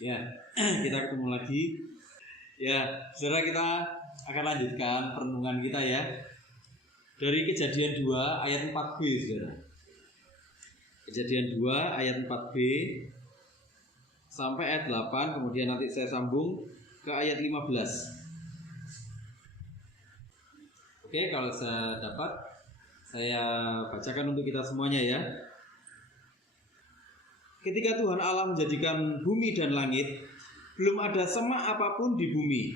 Ya, kita ketemu lagi. Ya, saudara, kita akan lanjutkan perenungan kita ya. Dari Kejadian 2 ayat 4b, saudara. Kejadian 2 ayat 4b sampai ayat 8, kemudian nanti saya sambung ke ayat 15. Oke, kalau saya dapat, saya bacakan untuk kita semuanya ya. Ketika Tuhan Allah menjadikan bumi dan langit, belum ada semak apapun di bumi,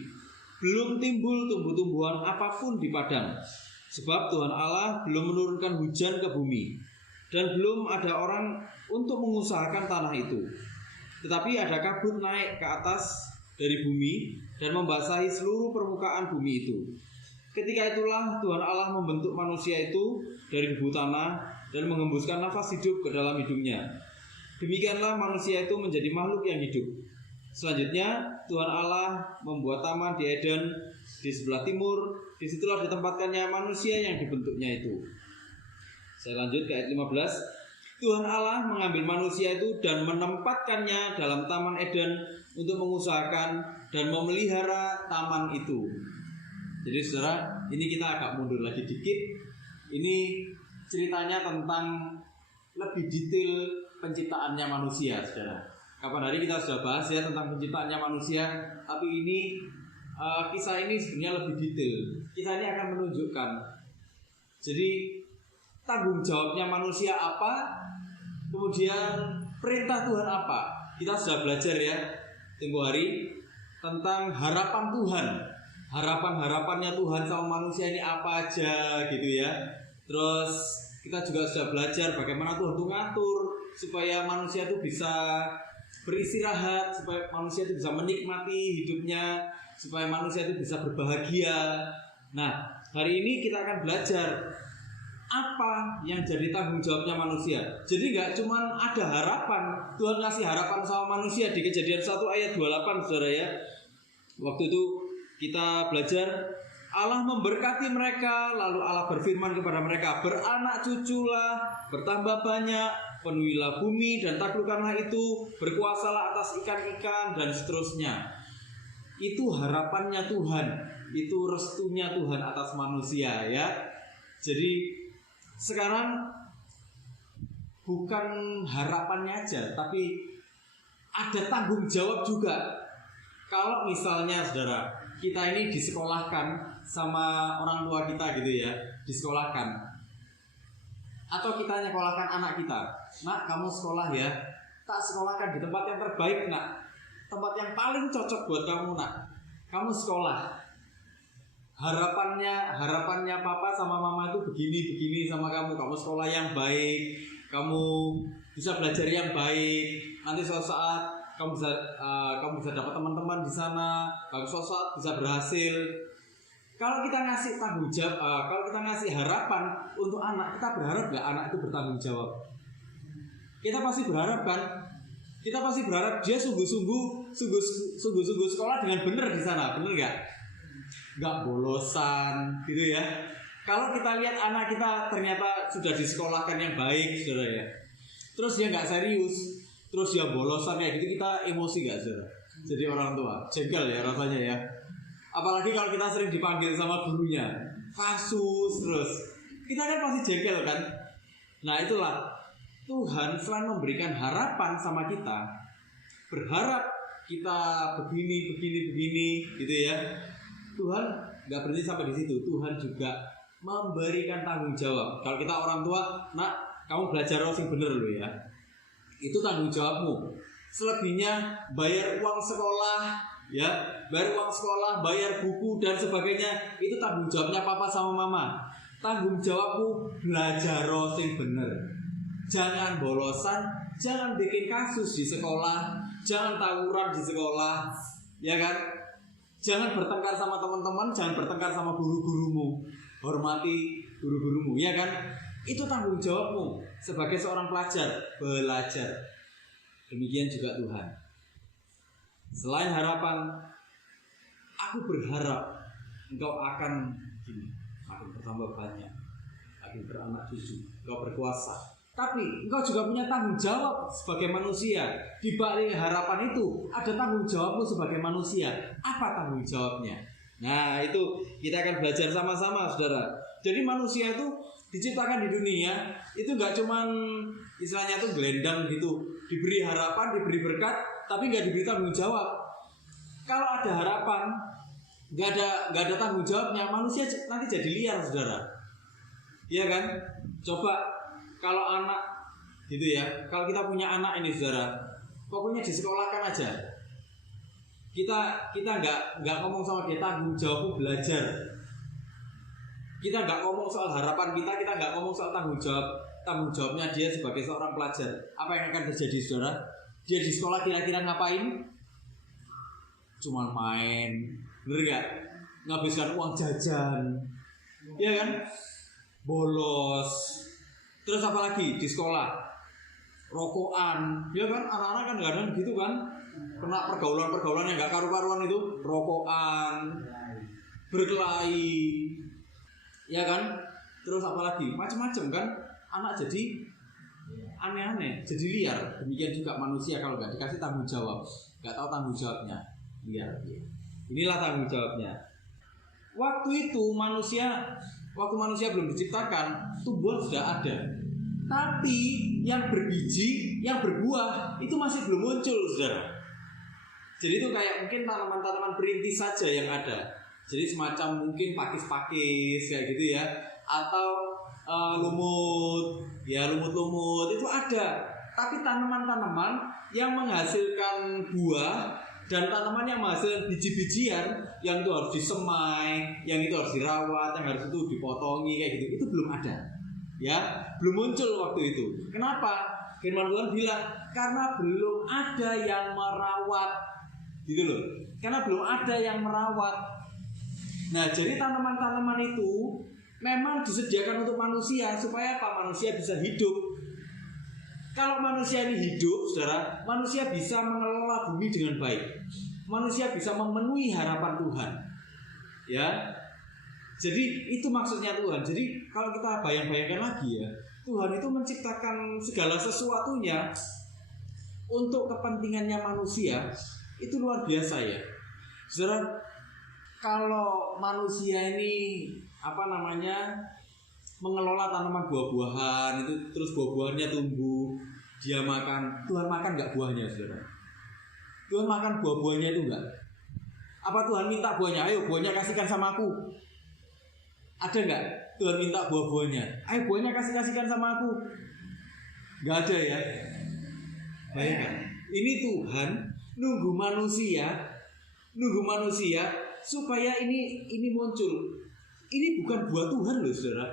belum timbul tumbuh-tumbuhan apapun di padang, sebab Tuhan Allah belum menurunkan hujan ke bumi, dan belum ada orang untuk mengusahakan tanah itu. Tetapi ada kabut naik ke atas dari bumi dan membasahi seluruh permukaan bumi itu. Ketika itulah Tuhan Allah membentuk manusia itu dari debu tanah dan menghembuskan nafas hidup ke dalam hidungnya. Demikianlah manusia itu menjadi makhluk yang hidup. Selanjutnya Tuhan Allah membuat taman di Eden di sebelah timur. Disitulah ditempatkannya manusia yang dibentuknya itu. Saya lanjut ke ayat 15. Tuhan Allah mengambil manusia itu dan menempatkannya dalam taman Eden untuk mengusahakan dan memelihara taman itu. Jadi saudara, ini kita agak mundur lagi dikit. Ini ceritanya tentang lebih detail penciptaannya manusia, saudara. Kapan hari kita sudah bahas ya tentang penciptaannya manusia, tapi ini kisah ini sebenarnya lebih detail. Kisah ini akan menunjukkan, jadi tanggung jawabnya manusia apa, kemudian perintah Tuhan apa. Kita sudah belajar ya tempo hari tentang harapan Tuhan, harapannya Tuhan sama manusia ini apa aja gitu ya. Terus kita juga sudah belajar bagaimana Tuhan itu ngatur supaya manusia itu bisa beristirahat, supaya manusia itu bisa menikmati hidupnya, supaya manusia itu bisa berbahagia. Nah, hari ini kita akan belajar apa yang jadi tanggung jawabnya manusia. Jadi gak cuma ada harapan, Tuhan ngasih harapan sama manusia di Kejadian 1 ayat 28, saudara ya. Waktu itu kita belajar Allah memberkati mereka, lalu Allah berfirman kepada mereka, beranak cuculah, bertambah banyak, penuhilah bumi dan taklukkanlah itu, berkuasalah atas ikan-ikan dan seterusnya. Itu harapannya Tuhan, itu restunya Tuhan atas manusia ya. Jadi sekarang bukan harapannya aja, tapi ada tanggung jawab juga. Kalau misalnya saudara, kita ini disekolahkan sama orang tua kita gitu ya, disekolahkan, atau kita nyekolahkan anak kita, nak kamu sekolah ya, tak sekolahkan di tempat yang terbaik nak, tempat yang paling cocok buat kamu nak, kamu sekolah. Harapannya papa sama mama itu begini sama kamu sekolah yang baik, kamu bisa belajar yang baik, nanti suatu saat kamu bisa dapat teman-teman di sana, kamu suatu saat bisa berhasil. Kalau kita ngasih tanggung jawab, kalau kita ngasih harapan untuk anak, kita berharap nggak anak itu bertanggung jawab? Kita pasti berharap kan? Kita pasti berharap dia sungguh-sungguh sekolah dengan benar di sana, benar nggak? Nggak bolosan, gitu ya. Kalau kita lihat anak kita ternyata sudah disekolahkan yang baik, saudara ya, terus dia nggak serius, terus dia bolosan kayak gitu, kita emosi nggak, saudara? Jadi orang tua jengkel ya rasanya ya. Apalagi kalau kita sering dipanggil sama gurunya kasus terus, kita kan pasti jengkel kan. Nah itulah Tuhan selain memberikan harapan sama kita, berharap kita begini gitu ya. Tuhan nggak berhenti sampai di situ. Tuhan juga memberikan tanggung jawab. Kalau kita orang tua, nak kamu belajar yang bener loh ya, itu tanggung jawabmu. Selebihnya bayar uang sekolah ya, bayar buku dan sebagainya, itu tanggung jawabnya papa sama mama. Tanggung jawabmu belajar sing bener, jangan bolosan, jangan bikin kasus di sekolah, jangan tawuran di sekolah, ya kan? Jangan bertengkar sama teman-teman, jangan bertengkar sama guru-gurumu, hormati guru-gurumu, ya kan? Itu tanggung jawabmu sebagai seorang pelajar, belajar. Demikian juga Tuhan. Selain harapan, aku berharap engkau akan makin bertambah banyak, makin beranak cucu, engkau berkuasa, Tapi engkau juga punya tanggung jawab sebagai manusia. Di balik harapan itu ada tanggung jawabmu sebagai manusia. Apa tanggung jawabnya? Nah, itu kita akan belajar sama-sama, saudara. Jadi manusia itu diciptakan di dunia itu nggak cuman istilahnya tuh gelendang gitu, diberi harapan, diberi berkat, tapi nggak diberi tanggung jawab. Kalau ada harapan, nggak ada tanggung jawabnya, manusia nanti jadi liar, saudara. Iya kan? Coba kalau anak gitu ya, kalau kita punya anak ini, saudara, pokoknya disekolahkan aja. Kita nggak ngomong sama dia tanggung jawabmu belajar. Kita nggak ngomong soal harapan kita nggak ngomong soal tanggung jawabnya dia sebagai seorang pelajar. Apa yang akan terjadi, saudara? Dia di sekolah kira-kira ngapain? Cuma main, bener nggak? Ngabiskan uang jajan, ya kan? Bolos. Terus apa lagi di sekolah? Rokokan, ya kan? Anak-anak kan kadang gitu kan, kena pergaulan yang nggak karu-karuan itu, rokokan, berkelahi, ya kan? Terus apa lagi? Macam-macam kan? Anak jadi aneh-aneh, jadi liar. Demikian juga manusia kalau nggak dikasih tanggung jawab, nggak tahu tanggung jawabnya, liar. Inilah tanggung jawabnya. Waktu manusia belum diciptakan, tumbuhan sudah ada. Tapi yang berbiji, yang berbuah itu masih belum muncul, saudara. Jadi itu kayak mungkin tanaman-tanaman perintis saja yang ada. Jadi semacam mungkin pakis-pakis kayak gitu ya, atau lumut-lumut itu ada. Tapi tanaman-tanaman yang menghasilkan buah dan tanaman yang menghasilkan biji-bijian yang itu harus disemai, yang itu harus dirawat, yang harus itu dipotongi kayak gitu, itu belum ada. Ya, belum muncul waktu itu. Kenapa? Firman Tuhan bilang karena belum ada yang merawat, gitu loh. Karena belum ada yang merawat. Nah, jadi tanaman-tanaman itu memang disediakan untuk manusia supaya apa? Manusia bisa hidup. Kalau manusia ini hidup, saudara, manusia bisa mengelola bumi dengan baik. Manusia bisa memenuhi harapan Tuhan. Ya. Jadi itu maksudnya Tuhan. Jadi kalau kita bayang-bayangkan lagi ya, Tuhan itu menciptakan segala sesuatunya untuk kepentingannya manusia. Itu luar biasa ya. Saudara, kalau manusia ini mengelola tanaman buah-buahan itu, terus buah-buahannya tumbuh, dia makan. Tuhan makan nggak buahnya, saudara? Tuhan makan buah-buahnya itu nggak? Apa Tuhan minta buahnya? Ayo buahnya kasihkan sama aku. Ada nggak Tuhan minta buah-buahnya? Ayo buahnya kasihkan sama aku. Nggak ada ya. Bayangkan, ini Tuhan nunggu manusia supaya ini muncul. Ini bukan buah Tuhan loh, saudara.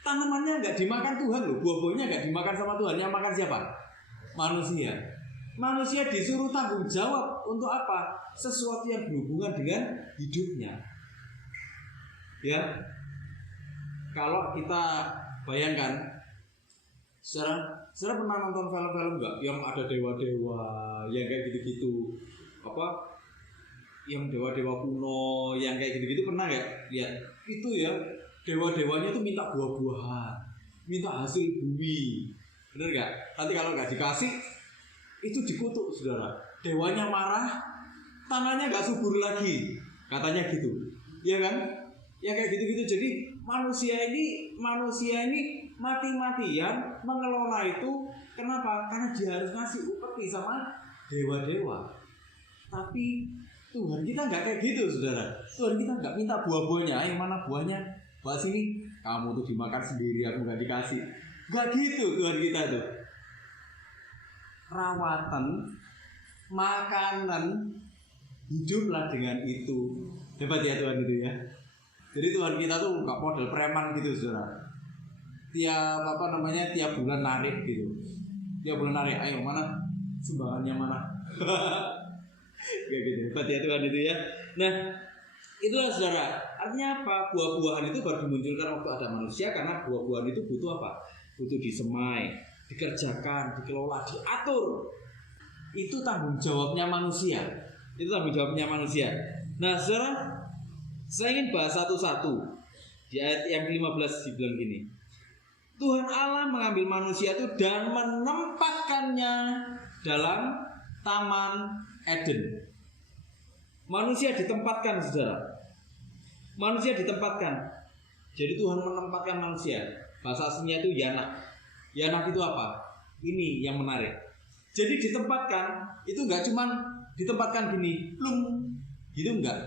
Tanamannya nggak dimakan Tuhan loh, buah-buahnya nggak dimakan sama Tuhan. Yang makan siapa? Manusia. Manusia disuruh tanggung jawab untuk apa? Sesuatu yang berhubungan dengan hidupnya. Ya, kalau kita bayangkan, saudara pernah nonton film-film nggak yang ada dewa-dewa, yang kayak gitu-gitu, yang dewa-dewa kuno, yang kayak gitu-gitu, pernah nggak? Ya, itu ya, dewa-dewanya itu minta buah-buahan, minta hasil bumi, bener nggak? Nanti kalau nggak dikasih, itu dikutuk, saudara. Dewanya marah, tanahnya nggak subur lagi, katanya gitu, ya kan? Ya kayak gitu-gitu. Jadi manusia ini mati-matian mengelola itu. Kenapa? Karena dia harus ngasih upeti sama dewa-dewa. Tapi Tuhan kita nggak kayak gitu, saudara. Tuhan kita nggak minta buah-buahnya. Ayo mana buahnya? Bawa sini. Kamu tuh dimakan sendiri, aku nggak dikasih. Nggak gitu Tuhan kita tuh. Rawatan, makanan, hiduplah dengan itu. Hebat ya Tuhan itu ya. Jadi Tuhan kita tuh nggak model preman gitu, saudara. Tiap bulan narik gitu. Tiap bulan narik, ayo mana sumbangannya mana? Kayak gitu. Hebat ya Tuhan itu ya. Nah, itulah saudara. Artinya apa? Buah-buahan itu baru dimunculkan waktu ada manusia, karena buah-buahan itu butuh apa? Butuh disemai, dikerjakan, dikelola, diatur. Itu tanggung jawabnya manusia. Nah, saudara, saya ingin bahas satu-satu. Di ayat yang 15 dibilang gini. Tuhan Allah mengambil manusia itu dan menempatkannya dalam Taman Eden. Manusia ditempatkan, saudara. Manusia ditempatkan. Jadi Tuhan menempatkan manusia. Bahasa aslinya itu yanak. Yanak itu apa? Ini yang menarik. Jadi ditempatkan itu nggak cuman ditempatkan gini, plung, gitu enggak.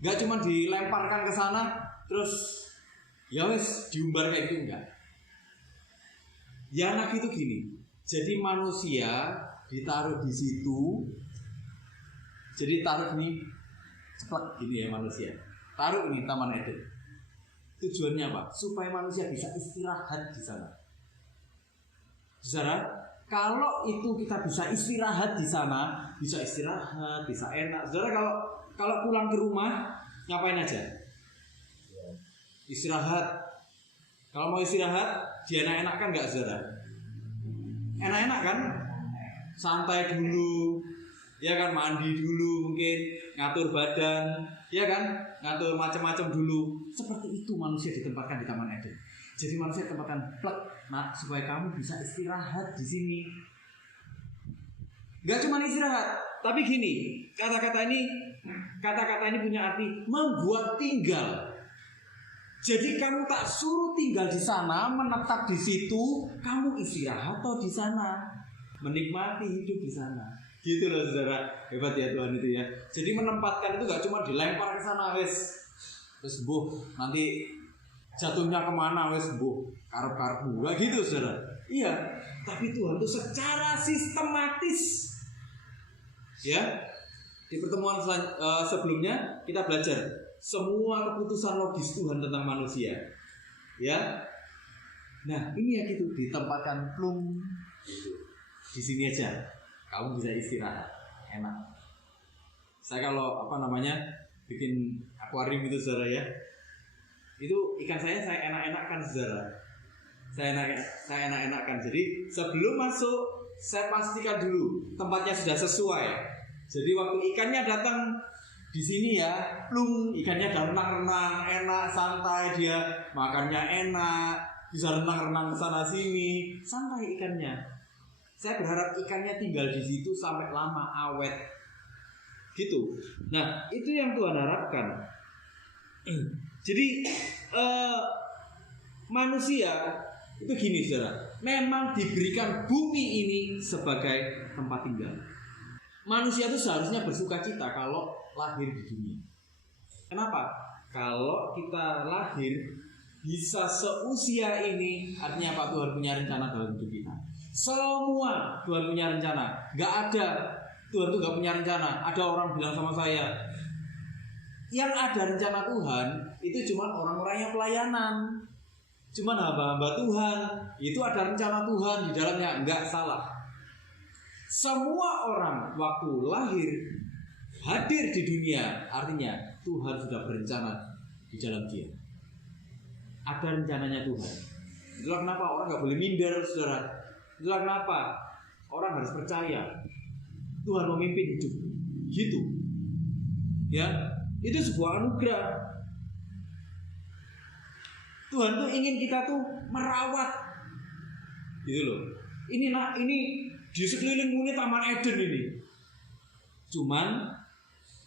Nggak cuman dilemparkan ke sana terus ya wes diumbar kayak gitu, enggak. Yanak itu gini. Jadi manusia ditaruh di situ. Jadi taruh ini ceplak gini ya manusia. Taruh ini Taman Eden. Tujuannya apa? Supaya manusia bisa istirahat di sana. Saudara, kalau itu kita bisa istirahat di sana, bisa istirahat, bisa enak. Saudara, kalau pulang ke rumah ngapain aja? Istirahat. Kalau mau istirahat, dia enak-enak kan nggak, saudara? Enak-enak kan? Santai dulu, ya kan, mandi dulu mungkin, ngatur badan, ya kan, ngatur macam-macam dulu. Seperti itu manusia ditempatkan di Taman Eden. Jadi manusia ditempatkan plek, nah supaya kamu bisa istirahat di sini. Gak cuma istirahat, tapi gini, kata-kata ini punya arti membuat tinggal. Jadi kamu tak suruh tinggal di sana, menetap di situ, kamu istirahat atau di sana, menikmati hidup di sana. Gitu loh, saudara. Hebat ya Tuhan itu ya. Jadi menempatkan itu gak cuma dilempar ke sana, wes nanti jatuhnya kemana, wes karep-karep gak gitu, saudara. Iya, tapi Tuhan itu secara sistematis. Ya, di pertemuan sebelumnya kita belajar semua keputusan logis Tuhan tentang manusia. Ya. Nah, ini ya gitu, ditempatkan plung gitu. Di sini aja. Kamu bisa istirahat, enak. Saya kalau bikin akuarium itu, saudara ya. Itu ikan saya enak-enakan, saudara. Saya enak-enakan. Jadi sebelum masuk saya pastikan dulu tempatnya sudah sesuai. Jadi waktu ikannya datang di sini ya, plung, ikannya udah renang-renang, enak, santai, dia makannya enak, bisa renang-renang sana sini, santai ikannya. Saya berharap ikannya tinggal di situ sampai lama, awet, gitu. Nah, itu yang Tuhan harapkan. Jadi manusia itu gini, saudara, memang diberikan bumi ini sebagai tempat tinggal. Manusia itu seharusnya bersukacita kalau lahir di dunia. Kenapa? Kalau kita lahir bisa seusia ini, artinya apa? Tuhan punya rencana dalam hidup kita. Semua Tuhan punya rencana. Gak ada Tuhan tuh gak punya rencana. Ada orang bilang sama saya, yang ada rencana Tuhan itu cuma orang-orang yang pelayanan, cuma hamba-hamba Tuhan. Itu ada rencana Tuhan di dalamnya. Enggak, salah. Semua orang waktu lahir hadir di dunia, artinya Tuhan sudah berencana di dalam dia. Ada rencananya Tuhan. Itulah kenapa orang gak boleh minder, saudara. Itulah kenapa orang harus percaya Tuhan memimpin hidup. Gitu. Ya, itu sebuah anugerah. Tuhan tuh ingin kita tuh merawat. Gitu loh. Ini di sekeliling ini Taman Eden ini. Cuman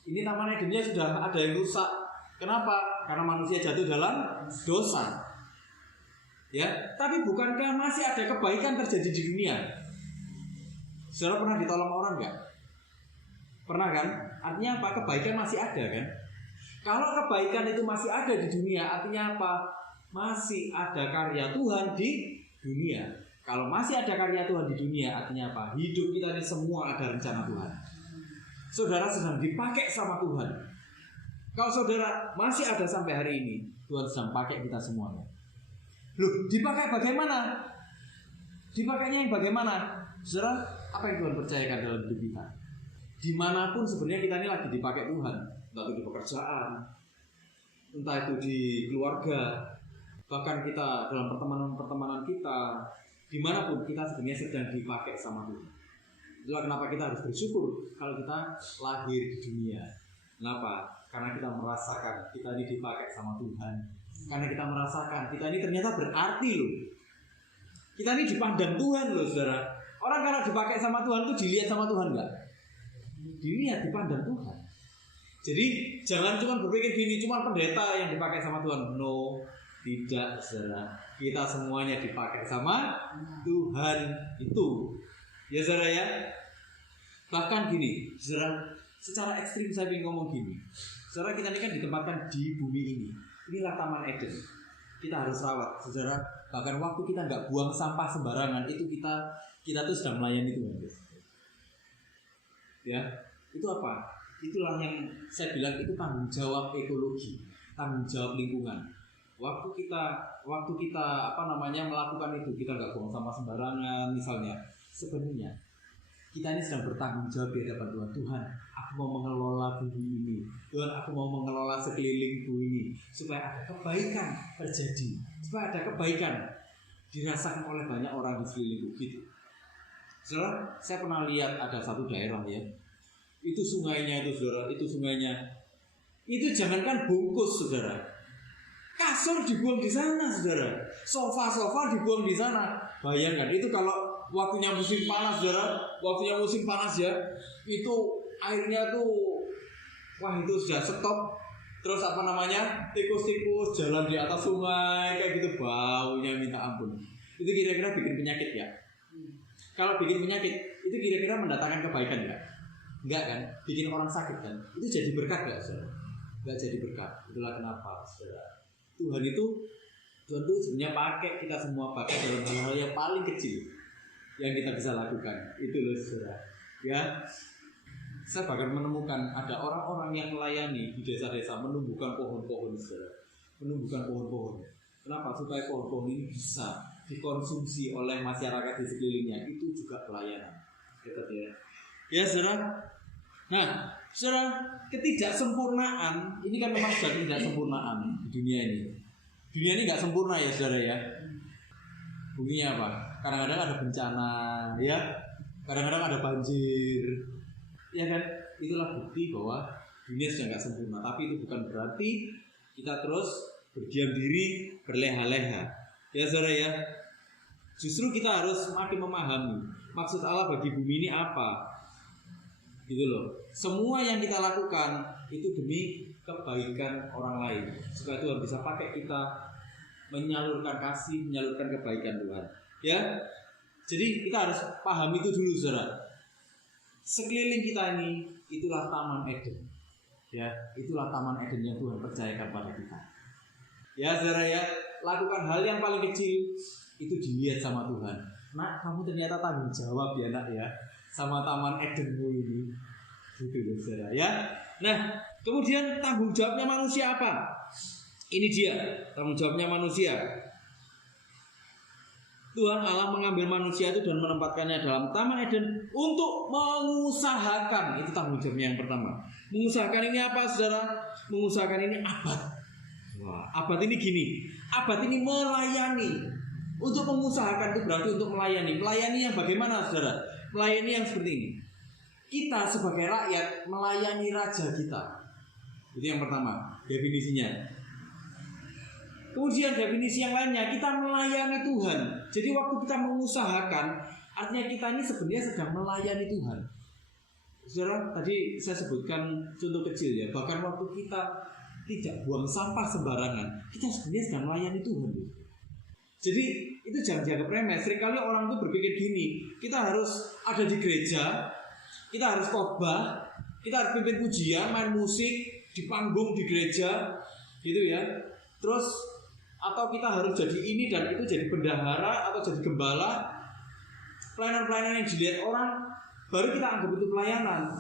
ini Taman Edennya sudah ada yang rusak. Kenapa? Karena manusia jatuh dalam dosa. Ya, tapi bukankah masih ada kebaikan terjadi di dunia? Saudara pernah ditolong orang enggak? Pernah kan? Artinya apa? Kebaikan masih ada kan? Kalau kebaikan itu masih ada di dunia, artinya apa? Masih ada karya Tuhan di dunia. Kalau masih ada karya Tuhan di dunia, artinya apa? Hidup kita ini semua ada rencana Tuhan. Saudara sedang dipakai sama Tuhan. Kalau saudara masih ada sampai hari ini, Tuhan sedang pakai kita semuanya. Loh, dipakai bagaimana? Dipakainya yang bagaimana? Saudara, apa yang Tuhan percayakan dalam hidup kita? Dimanapun sebenarnya kita ini lagi dipakai Tuhan. Entah itu di pekerjaan, entah itu di keluarga, bahkan kita dalam pertemanan kita, dimanapun kita sebenarnya sedang dipakai sama Tuhan. Itulah kenapa kita harus bersyukur kalau kita lahir di dunia. Kenapa? Karena kita merasakan kita ini dipakai sama Tuhan. Karena kita merasakan kita ini ternyata berarti loh. Kita ini dipandang Tuhan loh saudara. Orang kalau dipakai sama Tuhan itu dilihat sama Tuhan enggak? Dilihat, dipandang Tuhan. Jadi jangan cuma berpikir gini, cuma pendeta yang dipakai sama Tuhan. No, tidak saudara. Kita semuanya dipakai sama Tuhan itu. Ya saudara ya. Bahkan gini, saudara, secara ekstrim saya ingin ngomong gini. Saudara, kita ini kan ditempatkan di bumi ini. Inilah Taman Eden. Kita harus rawat, saudara. Bahkan waktu kita nggak buang sampah sembarangan, itu kita tuh sedang melayani Tuhan. Ya, itu apa? Itulah yang saya bilang itu tanggung jawab ekologi, tanggung jawab lingkungan. Waktu kita melakukan itu, kita nggak buang sampah sembarangan, misalnya. Sebenarnya kita ini sedang bertanggung jawab di hadapan Tuhan. Tuhan, aku mau mengelola bumi ini. Tuhan, aku mau mengelola sekeliling bumi ini supaya ada kebaikan terjadi, supaya ada kebaikan dirasakan oleh banyak orang di sekeliling gitu. Saudara, saya pernah lihat ada satu daerah ya. Itu sungainya itu saudara, itu sungainya. Itu jangankan bungkus saudara. Kasur dibuang di sana saudara. Sofa-sofa dibuang di sana. Bayangkan itu kalau waktunya musim panas saudara, waktunya musim panas ya, itu airnya tuh wah itu sudah stop. Terus tikus-tikus jalan di atas sungai kayak gitu, baunya minta ampun. Itu kira-kira bikin penyakit ya? Kalau bikin penyakit itu kira-kira mendatangkan kebaikan enggak? Enggak kan? Bikin orang sakit kan? Itu jadi berkat enggak saudara? Enggak jadi berkat. Itulah kenapa saudara, Tuhan itu sebenarnya pakai kita semua pakai dalam hal-hal yang paling kecil yang kita bisa lakukan. Itu loh saudara. Ya, saya bahkan menemukan ada orang-orang yang melayani di desa-desa menumbuhkan pohon-pohon saudara. Menumbuhkan pohon-pohon. Kenapa? Supaya pohon-pohon ini bisa dikonsumsi oleh masyarakat di sekelilingnya. Itu juga pelayanan. Ya saudara. Nah, saudara, ketidaksempurnaan ini kan memang sudah ketidaksempurnaan di dunia ini. Dunia ini nggak sempurna ya saudara ya. Buktinya apa? Kadang-kadang ada bencana, ya. Kadang-kadang ada banjir, ya kan? Itulah bukti bahwa dunia sudah nggak sempurna. Tapi itu bukan berarti kita terus berdiam diri, berleha-leha. Ya saudara ya. Justru kita harus makin memahami maksud Allah bagi bumi ini apa. Gitu loh. Semua yang kita lakukan itu demi kebaikan orang lain, supaya Tuhan bisa pakai kita menyalurkan kasih, menyalurkan kebaikan Tuhan. Ya. Jadi kita harus paham itu dulu saudara. Sekeliling kita ini itulah Taman Eden. Ya, itulah Taman Eden yang Tuhan percayakan pada kita. Ya saudara ya, lakukan hal yang paling kecil itu dilihat sama Tuhan. Nah, kamu ternyata tanggung jawab ya nak ya sama Taman Edenmu ini. Gitu loh saudara ya. Nah, kemudian tanggung jawabnya manusia apa? Ini dia tanggung jawabnya manusia. Tuhan Allah mengambil manusia itu dan menempatkannya dalam Taman Eden untuk mengusahakan. Itu tanggung jawabnya yang pertama. Mengusahakan ini apa saudara? Mengusahakan ini abad. Wah, abad ini gini. Abad ini melayani. Untuk mengusahakan itu berarti untuk melayani. Melayani yang bagaimana saudara? Melayani yang seperti ini. Kita sebagai rakyat melayani raja kita. Itu yang pertama definisinya. Kemudian definisi yang lainnya, kita melayani Tuhan. Jadi waktu kita mengusahakan, artinya kita ini sebenarnya sedang melayani Tuhan. Saudara, tadi saya sebutkan contoh kecil ya. Bahkan waktu kita tidak buang sampah sembarangan, kita sebenarnya sedang melayani Tuhan. Jadi itu jangan dianggap remeh. Seringkali orang itu berpikir gini, kita harus ada di gereja, kita harus khotbah, kita harus pimpin pujian, main musik di panggung di gereja, gitu ya. Terus atau kita harus jadi ini dan itu, jadi bendahara atau jadi gembala. Pelayanan-pelayanan yang dilihat orang baru kita anggap itu pelayanan.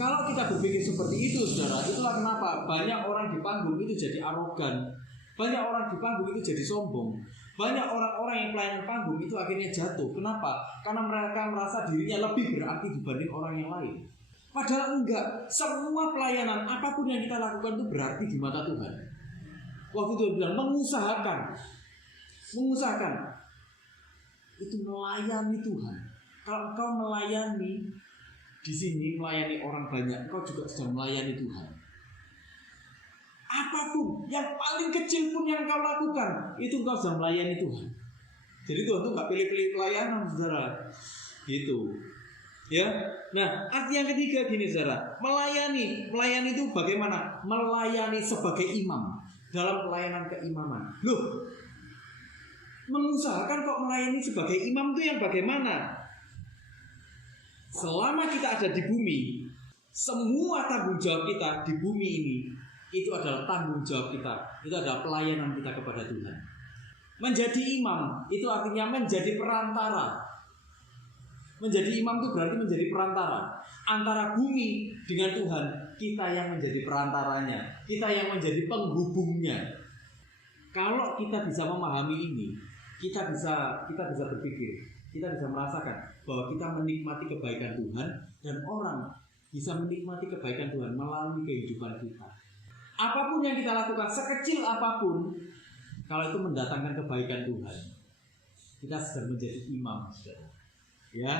Kalau kita berpikir seperti itu saudara, itulah kenapa banyak orang di panggung itu jadi arogan. Banyak orang di panggung itu jadi sombong. Banyak orang-orang yang pelayanan panggung itu akhirnya jatuh. Kenapa? Karena mereka merasa dirinya lebih berarti dibanding orang yang lain. Padahal enggak. Semua pelayanan apapun yang kita lakukan itu berarti di mata Tuhan. Waktu itu bilang mengusahakan itu melayani Tuhan. Kalau engkau melayani di sini, melayani orang banyak, engkau juga sedang melayani Tuhan. Apapun yang paling kecil pun yang engkau lakukan, itu engkau sedang melayani Tuhan. Jadi Tuhan tuh nggak pilih-pilih pelayanan, saudara. Gitu. Ya. Nah, arti yang ketiga gini, saudara. Melayani itu bagaimana? Melayani sebagai imam dalam pelayanan keimaman. Loh, mengusahakan kok melayani sebagai imam itu yang bagaimana? Selama kita ada di bumi, semua tanggung jawab kita di bumi ini itu adalah tanggung jawab kita. Itu adalah pelayanan kita kepada Tuhan. Menjadi imam itu artinya menjadi perantara. Menjadi imam itu berarti menjadi perantara antara bumi dengan Tuhan. Kita yang menjadi perantaranya, kita yang menjadi penghubungnya. Kalau kita bisa memahami ini, kita bisa berpikir, kita bisa merasakan bahwa kita menikmati kebaikan Tuhan dan orang bisa menikmati kebaikan Tuhan melalui kehidupan kita. Apapun yang kita lakukan, sekecil apapun, kalau itu mendatangkan kebaikan Tuhan, kita sedang menjadi imam, saudara. Ya,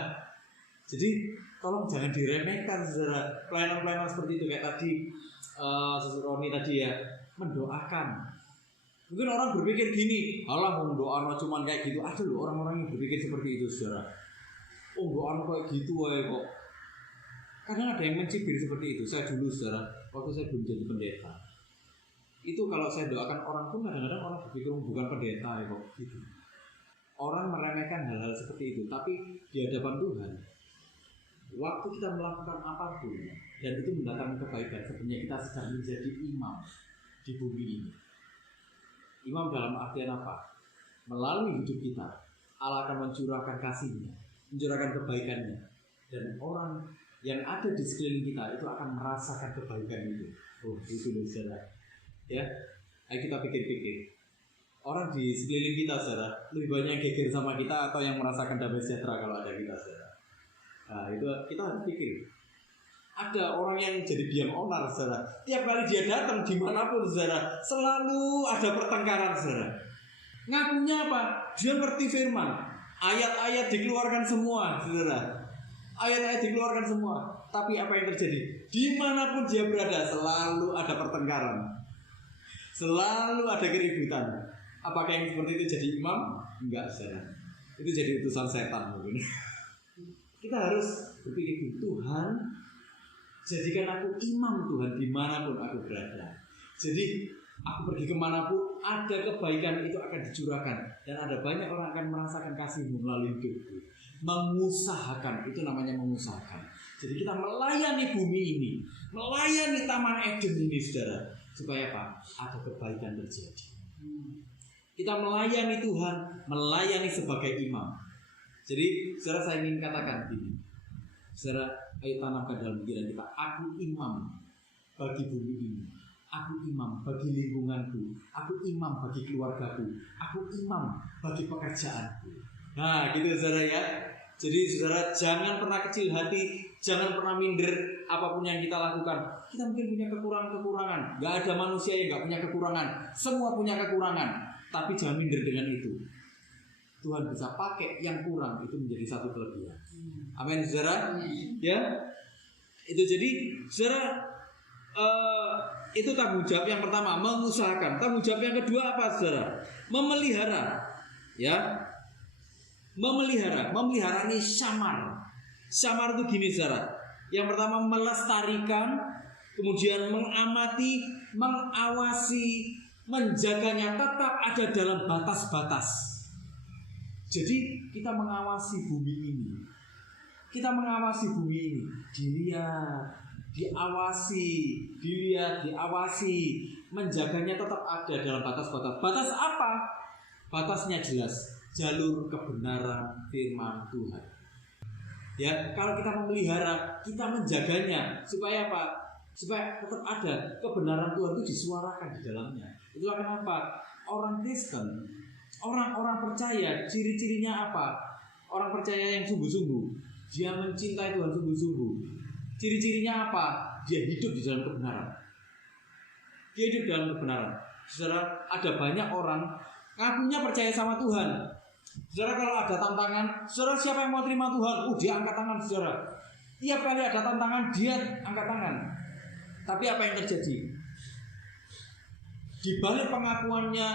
jadi tolong jangan diremehkan, saudara. Pelayanan-pelayanan seperti itu kayak tadi, Suster Roni tadi ya, mendoakan. Mungkin orang berpikir gini, alah mau doa cuman kayak gitu. Ada loh orang-orang yang berpikir seperti itu, saudara. Oh doa kayak gitu aja kok. Kadang ada yang mencibir seperti itu. Saya dulu, saudara, waktu saya belum jadi pendeta, itu kalau saya doakan orang pun kadang-kadang orang berpikir bukan pendeta ya kok gitu. Orang meremehkan hal-hal seperti itu. Tapi di hadapan Tuhan, waktu kita melakukan apapun dan itu mendatangkan kebaikan, sebenarnya kita sedang menjadi imam di bumi ini. Imam dalam artian apa? Melalui hidup kita, Allah akan mencurahkan kasih-Nya, mencurahkan kebaikan-Nya, dan orang yang ada di sekeliling kita itu akan merasakan kebaikan itu. Oh, itu loh, saudara. Ya, ayo kita pikir-pikir. Orang di sekeliling kita, saudara, lebih banyak yang geger sama kita atau yang merasakan damai sejahtera kalau ada kita, saudara. Nah, itu kita harus pikir. Ada orang yang jadi diam onar, saudara. Tiap kali dia datang dimanapun, saudara, selalu ada pertengkaran, saudara. Ngakunya apa? Dia ngerti firman. Ayat-ayat dikeluarkan semua, saudara. Ayat-ayat dikeluarkan semua. Tapi apa yang terjadi? Dimanapun dia berada, selalu ada pertengkaran. Selalu ada keributan. Apakah yang seperti itu jadi imam? Enggak, saudara. Itu jadi utusan setan mungkin. Kita harus berpikir, Tuhan, jadikan aku imam Tuhan dimanapun aku berada. Jadi aku pergi kemanapun, ada kebaikan itu akan dicurahkan. Dan ada banyak orang akan merasakan kasih-Mu melalui hidupku. Mengusahakan, itu namanya mengusahakan. Jadi kita melayani bumi ini, melayani Taman Eden ini, saudara. Supaya apa? Ada kebaikan terjadi. Kita melayani Tuhan, melayani sebagai imam. Jadi, saudara, saya ingin katakan ini, saudara, ayo tanamkan dalam pikiran kita, aku imam bagi bumi ini, aku imam bagi lingkunganku, aku imam bagi keluargaku, aku imam bagi pekerjaanku. Nah, gitu, saudara ya. Jadi, saudara, jangan pernah kecil hati, jangan pernah minder apapun yang kita lakukan. Kita mungkin punya kekurangan-kekurangan. Gak ada manusia yang gak punya kekurangan. Semua punya kekurangan. Tapi jangan minder dengan itu. Tuhan bisa pakai yang kurang itu menjadi satu kelebihan. Amin, saudara. Ya, itu jadi, saudara, itu tanggung jawab yang pertama, mengusahakan. Tanggung jawab yang kedua apa, saudara? Memelihara. Ya, memelihara ini syamar. Syamar itu gini, saudara. Yang pertama melestarikan, kemudian mengamati, mengawasi, menjaganya tetap ada dalam batas-batas. Jadi kita mengawasi bumi ini. Kita mengawasi bumi ini. Dilihat, diawasi. Menjaganya tetap ada dalam batas-batas. Batas apa? Batasnya jelas. Jalur kebenaran firman Tuhan. Ya, kalau kita memelihara, kita menjaganya supaya apa? Supaya tetap ada kebenaran Tuhan itu disuarakan di dalamnya. Itulah kenapa orang Kristen, orang-orang percaya, ciri-cirinya apa? Orang percaya yang sungguh-sungguh, dia mencintai Tuhan sungguh-sungguh. Ciri-cirinya apa? Dia hidup di dalam kebenaran. Dia hidup dalam kebenaran. Saudara, ada banyak orang ngakunya percaya sama Tuhan. Saudara, kalau ada tantangan, saudara, siapa yang mau terima Tuhan? Dia angkat tangan, saudara. Tiap kali ada tantangan, dia angkat tangan. Tapi apa yang terjadi? Di balik pengakuannya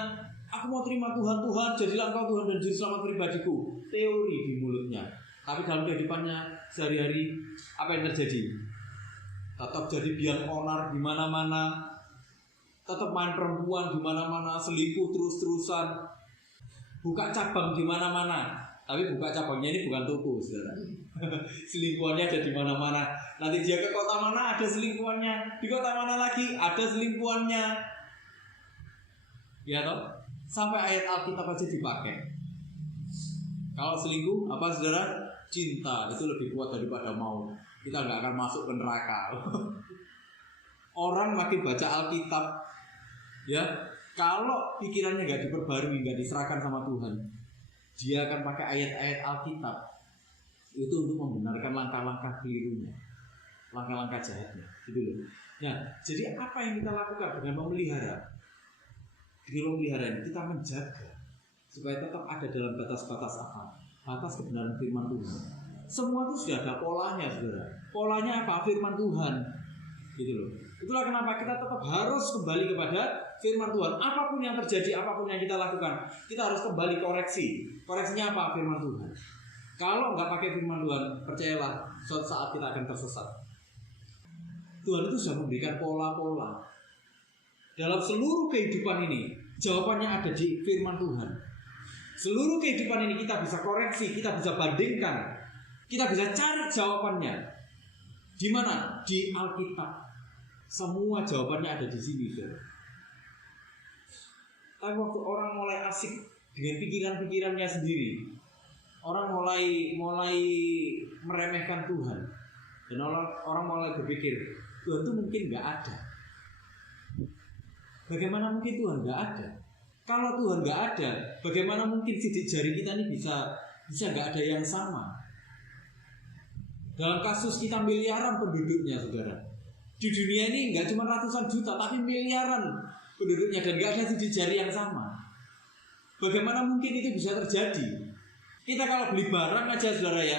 Aku mau terima Tuhan, Tuhan jadilah Engkau Tuhan dan Juru Selamat pribadiku. Teori di mulutnya, tapi dalam kehidupannya sehari-hari apa yang terjadi? Tetap jadi biang onar di mana-mana, tetap main perempuan di mana-mana, selingkuh terus-terusan, buka cabang di mana-mana. Tapi buka cabangnya ini bukan toko, saudara. Selingkuhannya ada di mana-mana. Nanti dia ke kota mana ada selingkuhannya, di kota mana lagi ada selingkuhannya. Ya toh? Sampai ayat Alkitab aja dipakai. Kalau selingkuh apa saudara? Cinta itu lebih kuat daripada maut. Kita nggak akan masuk ke neraka. Orang makin baca Alkitab, ya, kalau pikirannya nggak diperbarui, nggak diserahkan sama Tuhan, dia akan pakai ayat-ayat Alkitab itu untuk membenarkan langkah-langkah kelirunya, langkah-langkah jahatnya, gitu loh. Nah, jadi apa yang kita lakukan dengan memelihara? Dengan memelihara ini kita menjaga supaya tetap ada dalam batas-batas apa? Batas kebenaran firman Tuhan. Semua itu sudah ada polanya, saudara. Polanya apa? Firman Tuhan, gitu loh. Itulah kenapa kita tetap harus kembali kepada firman Tuhan. Apapun yang terjadi, apapun yang kita lakukan, kita harus kembali koreksi. Koreksinya apa? Firman Tuhan. Kalau nggak pakai firman Tuhan, percayalah, suatu saat kita akan tersesat. Tuhan itu sudah memberikan pola-pola. Dalam seluruh kehidupan ini, jawabannya ada di firman Tuhan. Seluruh kehidupan ini kita bisa koreksi, kita bisa bandingkan, kita bisa cari jawabannya. Di mana? Di Alkitab. Semua jawabannya ada di sini, saudara. Tapi waktu orang mulai asik dengan pikiran-pikirannya sendiri, orang mulai meremehkan Tuhan, dan orang mulai berpikir Tuhan itu mungkin nggak ada. Bagaimana mungkin Tuhan nggak ada? Kalau Tuhan nggak ada, bagaimana mungkin sidik jari kita ini bisa nggak ada yang sama? Dalam kasus kita miliaran penduduknya, saudara. Di dunia ini nggak cuma ratusan juta, tapi miliaran penduduknya dan nggak ada sidik jari yang sama. Bagaimana mungkin itu bisa terjadi? Kita kalau beli barang aja, saudara ya,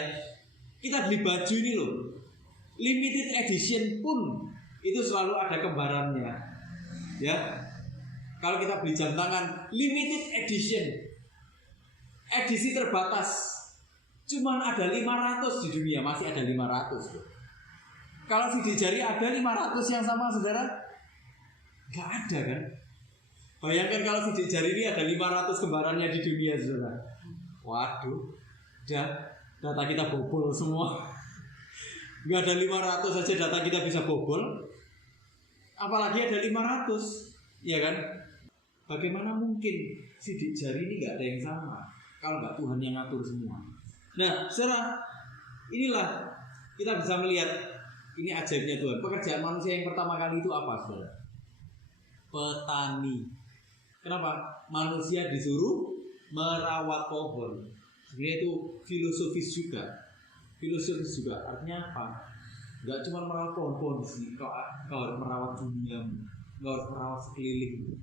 kita beli baju ini loh, limited edition pun itu selalu ada kembarannya, ya. Kalau kita beli jam tangan limited edition, edisi terbatas, cuman ada 500 di dunia, masih ada 500 loh. Kalau sidik jari ada 500 yang sama, saudara? Gak ada kan? Bayangkan kalau sidik jari ini ada 500 kembarannya di dunia, saudara. Waduh, data kita bobol semua. Gak ada 500 saja data kita bisa bobol, apalagi ada 500, ya kan? Bagaimana mungkin sidik jari ini gak ada yang sama kalau gak Tuhan yang ngatur semua? Nah, saudara, inilah kita bisa melihat ini ajaibnya Tuhan. Pekerjaan manusia yang pertama kali itu apa, saudara? Petani. Kenapa? Manusia disuruh merawat pohon. Sebenarnya itu filosofis juga. Filosofis juga. Artinya apa? Gak cuma merawat pohon-pohon sih. Kau harus merawat dunia. Kau harus merawat sekeliling.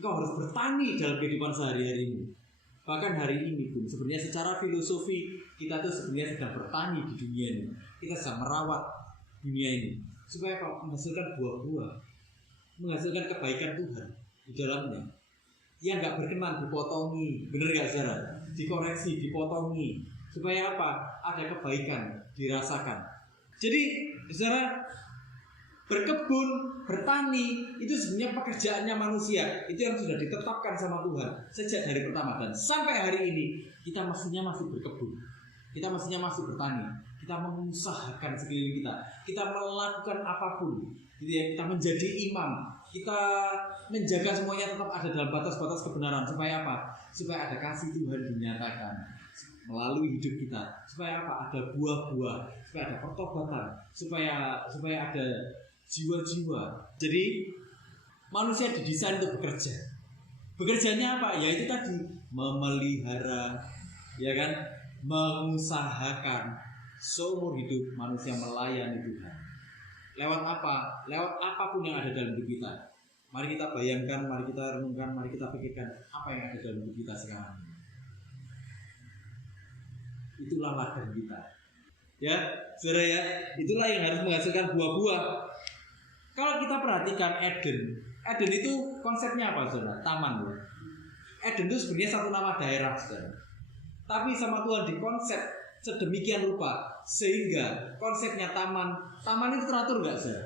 Kau harus bertani dalam kehidupan sehari-harimu. Bahkan hari ini pun sebenarnya secara filosofi kita tuh sebenarnya sedang bertani di dunia ini. Kita sedang merawat dunia ini supaya kau menghasilkan buah-buah, menghasilkan kebaikan Tuhan di dalamnya. Yang nggak berkenan dipotongi, bener nggak saudara? Dikoreksi, dipotongi supaya apa? Ada kebaikan dirasakan. Jadi saudara, berkebun, bertani itu sebenarnya pekerjaannya manusia. Itu yang sudah ditetapkan sama Tuhan sejak dari pertama, dan sampai hari ini kita mestinya masih berkebun, kita mestinya masih bertani, kita mengusahakan sekeliling kita, kita melakukan apapun, gitu ya. Kita menjadi imam, kita menjaga semuanya tetap ada dalam batas-batas kebenaran. Supaya apa? Supaya ada kasih Tuhan dinyatakan melalui hidup kita. Supaya apa? Ada buah-buah, supaya ada pertobatan, supaya ada jiwa-jiwa. Jadi manusia didesain untuk bekerja. Bekerjanya apa? Ya itu tadi, memelihara, ya kan? Mengusahakan. Seumur hidup manusia melayani Tuhan. Lewat apa? Lewat apapun yang ada dalam hidup kita. Mari kita bayangkan, mari kita renungkan, mari kita pikirkan apa yang ada dalam hidup kita sekarang. Itulah ladang kita. Ya, saudara ya, itulah yang harus menghasilkan buah-buah. Kalau kita perhatikan Eden, Eden itu konsepnya apa, saudara? Taman, loh. Eden itu sebenarnya satu nama daerah, saudara. Tapi sama Tuhan dikonsep sedemikian rupa sehingga konsepnya taman itu teratur nggak, saudara?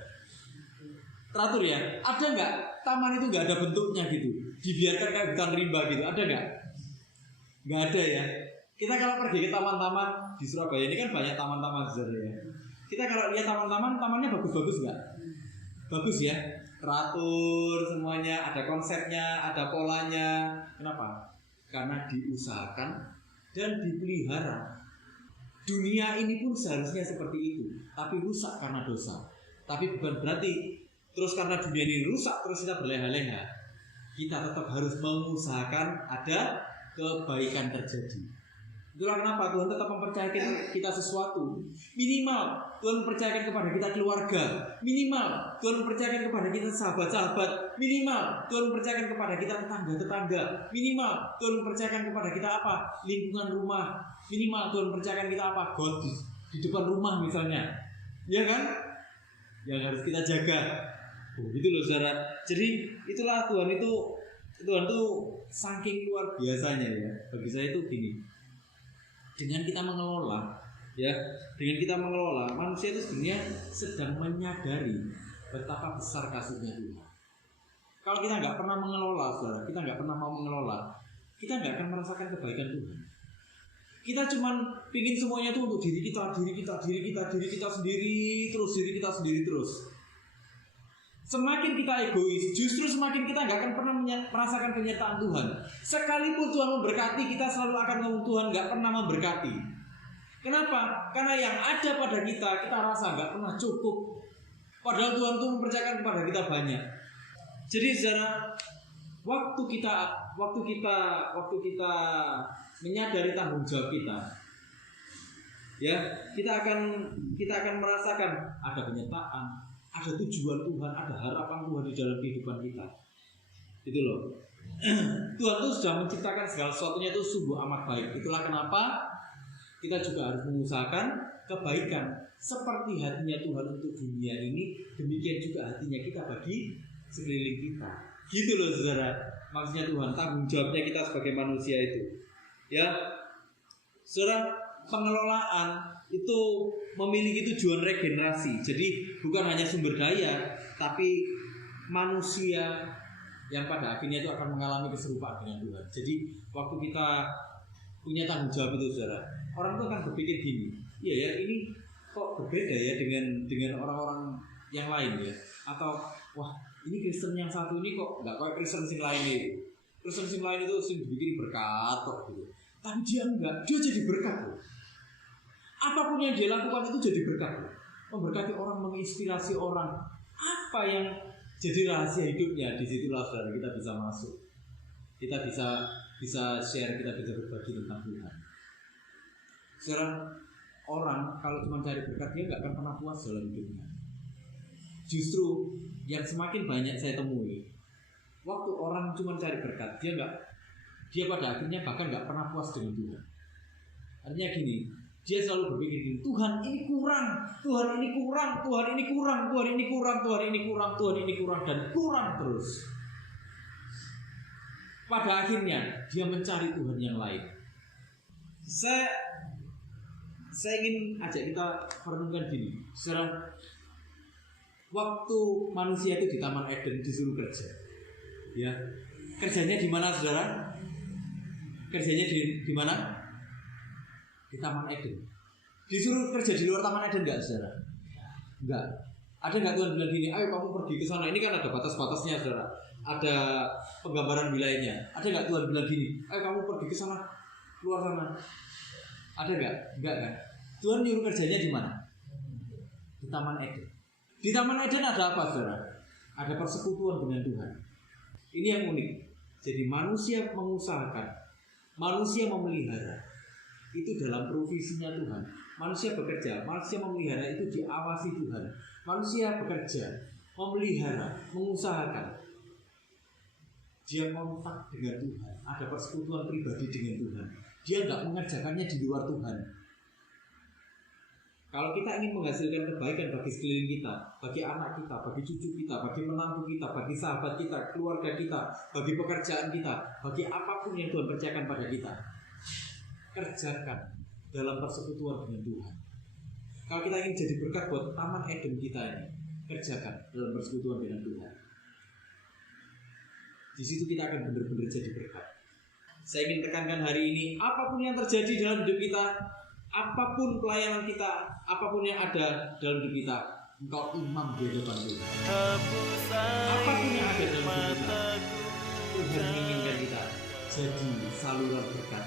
Teratur ya. Ada nggak taman itu nggak ada bentuknya gitu, dibiarkan kayak hutan rimba gitu? Ada nggak? Nggak ada ya. Kita kalau pergi ke taman-taman di Surabaya ini kan banyak taman-taman, saudara ya. Kita kalau lihat tamannya bagus-bagus nggak? Bagus ya. Teratur semuanya, ada konsepnya, ada polanya. Kenapa? Karena diusahakan dan dipelihara. Dunia ini pun seharusnya seperti itu, tapi rusak karena dosa. Tapi bukan berarti terus karena dunia ini rusak terus kita berleha-leha. Kita tetap harus mengusahakan ada kebaikan terjadi. Itulah kenapa Tuhan tetap mempercayakan kita sesuatu. Minimal Tuhan mempercayakan kepada kita keluarga. Minimal Tuhan mempercayakan kepada kita sahabat-sahabat. Minimal Tuhan mempercayakan kepada kita tetangga-tetangga. Minimal Tuhan mempercayakan kepada kita apa? Lingkungan rumah. Minimal Tuhan mempercayakan kita apa? God di depan rumah misalnya. Ya kan? Yang harus kita jaga. Gitu loh, saudara. Jadi itulah Tuhan tuh saking luar biasanya ya. Bagi saya itu gini. Dengan kita mengelola manusia itu sebenarnya sedang menyadari betapa besar kasihnya Tuhan. Kalau kita nggak pernah mengelola, saudara, kita nggak pernah mau mengelola, kita nggak akan merasakan kebaikan Tuhan. Kita cuman pingin semuanya itu untuk diri kita sendiri terus. Semakin kita egois, justru semakin kita nggak akan pernah merasakan penyertaan Tuhan. Sekalipun Tuhan memberkati, kita selalu akan ngomong Tuhan nggak pernah memberkati. Kenapa? Karena yang ada pada kita rasa nggak pernah cukup. Padahal Tuhan tuh mempercayakan kepada kita banyak. Jadi saudara, waktu kita menyadari tanggung jawab kita, ya kita akan merasakan ada penyertaan, ada tujuan Tuhan, ada harapan Tuhan di dalam kehidupan kita. Itu loh. Tuhan tuh sudah menciptakan segala sesuatunya itu sungguh amat baik. Itulah kenapa kita juga harus mengusahakan kebaikan. Seperti hatinya Tuhan untuk dunia ini, demikian juga hatinya kita bagi sekeliling kita. Gitu loh saudara. Maksudnya Tuhan, tanggung jawabnya kita sebagai manusia itu. Ya, saudara, pengelolaan itu memiliki tujuan regenerasi. Jadi bukan hanya sumber daya, tapi manusia yang pada akhirnya itu akan mengalami keserupaan dengan Tuhan. Jadi waktu kita punya tanggung jawab itu, saudara, orang itu akan berpikir gini, iya ya, ini kok berbeda ya dengan orang-orang yang lain ya, atau wah ini Kristen yang satu ini kok nggak kayak Kristen yang lain itu. Kristen yang lain itu sih dibikin berkat kok gitu. Tapi dia enggak, dia jadi berkat loh. Apapun yang dia lakukan itu jadi berkat loh. Memberkati orang, menginspirasi orang. Apa yang jadi rahasia hidupnya? Di situlah saudara kita bisa masuk. Kita bisa share, kita bisa berbagi tentang Tuhan. Saudara, orang kalau cuma cari berkat dia nggak akan pernah puas dalam hidupnya. Justru yang semakin banyak saya temui, waktu orang cuma cari berkat, dia pada akhirnya bahkan nggak pernah puas dengan Tuhan. Artinya gini, dia selalu berpikir gini, Tuhan ini kurang, dan kurang terus. Pada akhirnya dia mencari Tuhan yang lain. Saya ingin ajak kita merenungkan gini, saudara. Waktu manusia itu di Taman Eden disuruh kerja, ya, kerjanya di mana, saudara? Kerjanya di mana? Di Taman Eden. Disuruh kerja di luar Taman Eden nggak, saudara? Nggak. Ada nggak Tuhan bilang gini, ayo kamu pergi ke sana? Ini kan ada batas-batasnya, saudara. Ada penggambaran wilayahnya. Ada nggak Tuhan bilang gini, ayo kamu pergi ke sana, keluar sana? Ada nggak? Nggak kan? Tuhan nyuruh kerjanya di mana? Di Taman Eden. Di Taman Eden ada apa, saudara? Ada persekutuan dengan Tuhan. Ini yang unik. Jadi manusia mengusahakan, manusia memelihara. Itu dalam provisinya Tuhan. Manusia bekerja, manusia memelihara, itu diawasi Tuhan. Manusia bekerja, memelihara, mengusahakan. Dia kontak dengan Tuhan. Ada persekutuan pribadi dengan Tuhan. Dia nggak mengerjakannya di luar Tuhan. Kalau kita ingin menghasilkan kebaikan bagi sekeliling kita, bagi anak kita, bagi cucu kita, bagi menantu kita, bagi sahabat kita, keluarga kita, bagi pekerjaan kita, bagi apapun yang Tuhan percayakan pada kita, kerjakan dalam persekutuan dengan Tuhan. Kalau kita ingin jadi berkat buat taman Eden kita ini, kerjakan dalam persekutuan dengan Tuhan. Di situ kita akan benar-benar jadi berkat. Saya ingin tekankan hari ini, apapun yang terjadi dalam hidup kita, apapun pelayanan kita, apapun yang ada dalam hidup kita, engkau imam di hadapan Tuhan. Apapun yang ada dalam hidup kita, Tuhan menginginkan kita jadi saluran berkat,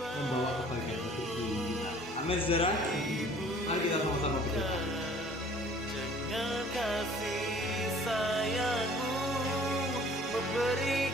membawa kebaikan untuk diri kita. Amin, saudara. Mari kita sama-sama berdoa. Jangan kasih sayangmu memberi